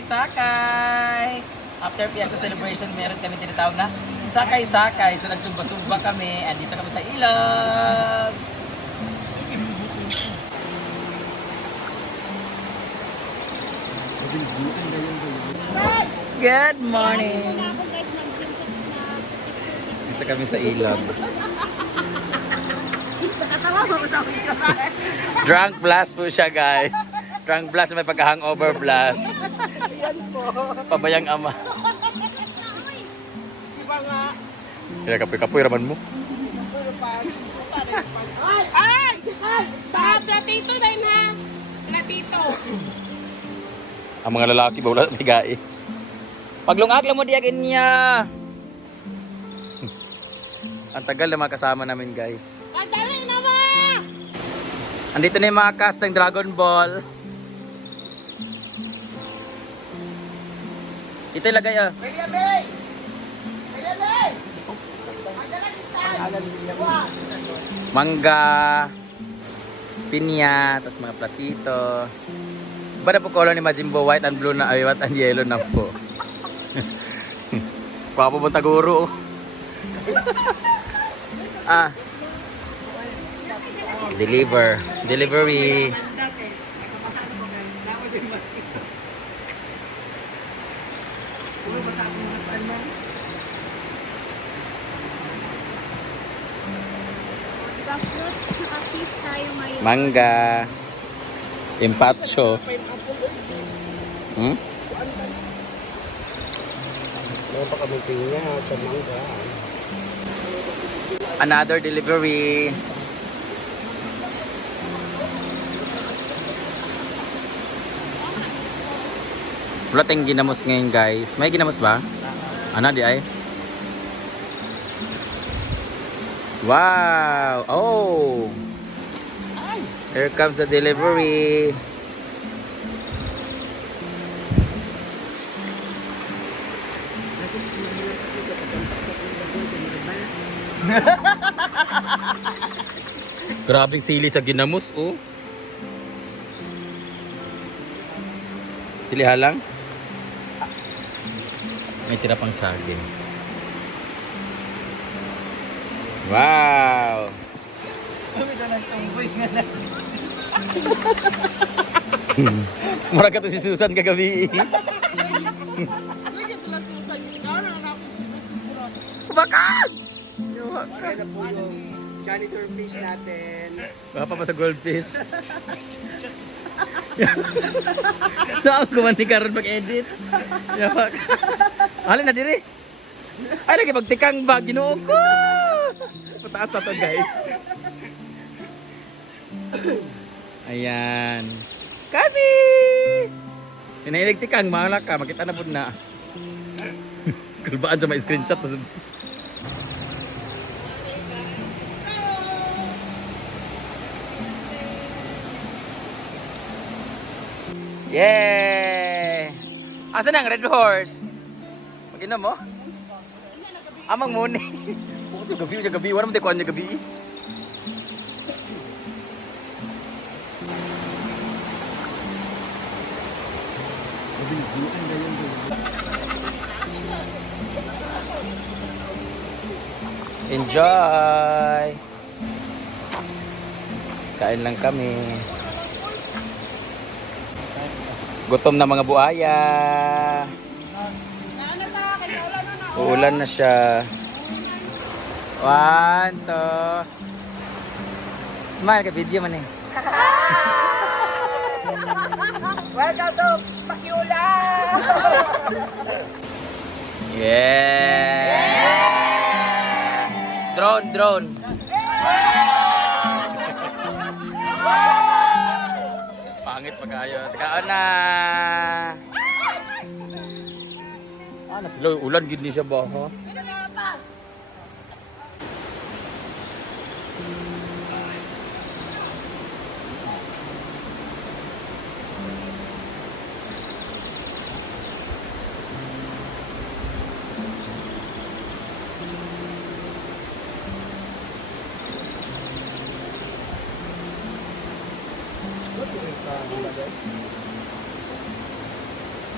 sakay-sakay. After Fiesta Celebration, meron kami tinatawag na sakay-sakay. So nagsumba-sumba kami. Andito kami sa ilog. Good morning. Dito kami sa ilog. Drunk blast po siya guys. Drunk blast may pagka-hangover blast. Pabayang ama. Kaya kapoy-kapoy raman mo. Ay! Sa platito din ha! Platito! Ang mga lalaki ba wala tigai. Paglungag lang mo diagin niya. Ang tagal na mga kasama namin guys. Ang dali naman! Andito na yung mga cast ng Dragon Ball. Ito ilagay ah. Mangga, pinya, tapos mga platito. Ba na po color ni Majimbo white and blue na ay white and yellow na po. Papo mo taguro. oh. ah. Deliver. Delivery. Diba fruits, naka-fish tayo ngayon. Mangga. Impacho. Hmm? Meron pa kami pinya sa mangga. Another delivery. Wala tayong ginamos ngayon guys. May ginamos ba? Ano di ay? Wow! Oh! Here comes the delivery. Grabing sili sa ginamos, oh. Sili halang. May tira pang saging. Wow! Mura ka to si Susan kagabi. Yung gano'n na po yung janitor fish natin. Baka pa sa goldfish? Kuman ni Karon mag-edit? Yamak. Halin na diri. Ay, lagi magtikang ba? Ginoo ko! Pataas na to, guys. Ayan. Kasi! Inahilig tikang, mahala ka. Makita na po na. Kulbaan sa may screenshot. Yeah! Asa na ang red horse? Mag-inom mo? Amang muni. Bukas yung gabi, yung gabi. Wala mo tayo kuhan yung gabi. Enjoy! Kain lang kami. Gutom na mga buaya. Uulan na siya. One, two. Smile ka video man eh. Welcome to Pakiula! Yeah! Drone, drone. Pangit pa kayo. Tekaon na. Nasilo. Ulan gid ni siya ba? Ha?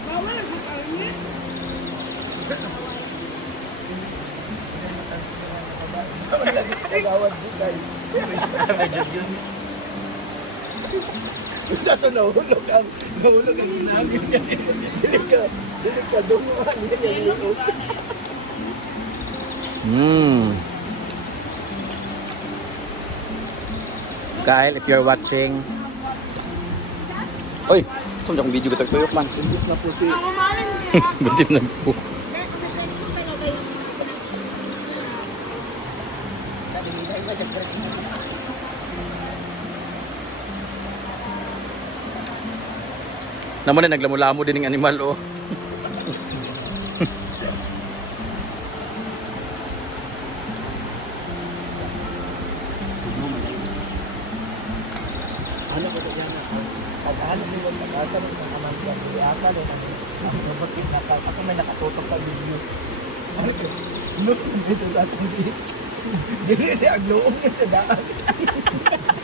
Bawal Kagawad din tayo. Medyo yun. Ito nahulog ang nahulog ang namin niya. Dili ka, dili ka dumaan niya yung Hmm. Kyle, if you're watching. Oy, akong video kita tuyok man. Imbis na po si. Buntis na po. Ano ko? Nus dito sa atong di. Dili siya ang noong mo sa daan.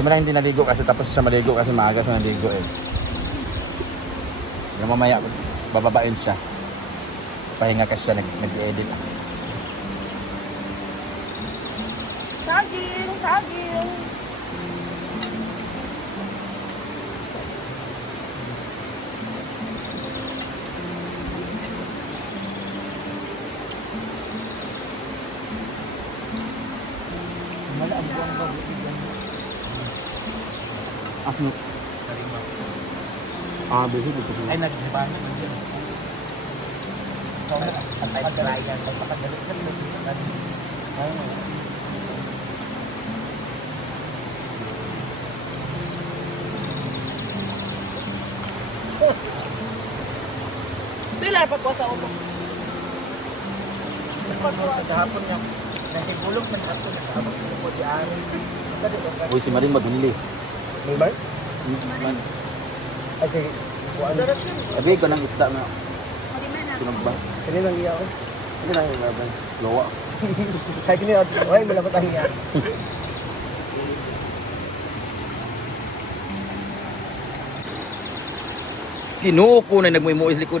Sumara hindi naligo kasi tapos siya maligo kasi maaga siya naligo eh. Pero mamaya bababain siya. Pahinga kasi siya nag- nag-edit. Saging, saging. Wala ang buwang babuti yan. Asno. Ah, besi dito. Ay, nagdiba na man dyan. So, ang pag-dryan, pagpapagalit ka, nagdiba Dila pag ko sa ulo. Kahapon niya, nagigulong man ako, naghabang ko po di ari. Uy, si Maring madunili. May bar? Man, Ay, sige. Kuan. sabi ko ng isda na Hindi man na. sunog ba? Kani lang iya ko. Kani lang iya ba? Lowa. Kaya kini, ay, malapot ang iya. Kinuko na nagmuimuis likod.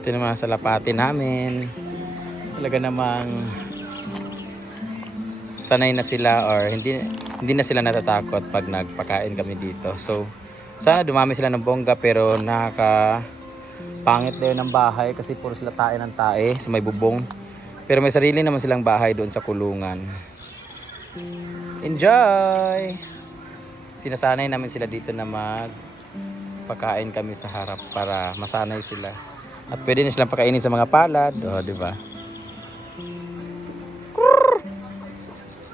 Ito naman sa lapati namin. Talaga namang sanay na sila or hindi hindi na sila natatakot pag nagpakain kami dito. So sana dumami sila ng bongga pero nakaka pangit na yun ng bahay kasi puro sila tae ng tae sa may bubong. Pero may sarili naman silang bahay doon sa kulungan. Enjoy! Sinasanay namin sila dito na mag pakain kami sa harap para masanay sila. At pwede na silang pakainin sa mga palad. O, oh, di ba?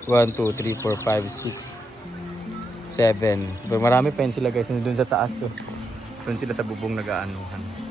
1, 2, 3, 4, 5, 6, 7. Pero marami pa yun sila guys. Nandun sa taas. Oh. Doon sila sa bubong nag-aanuhan.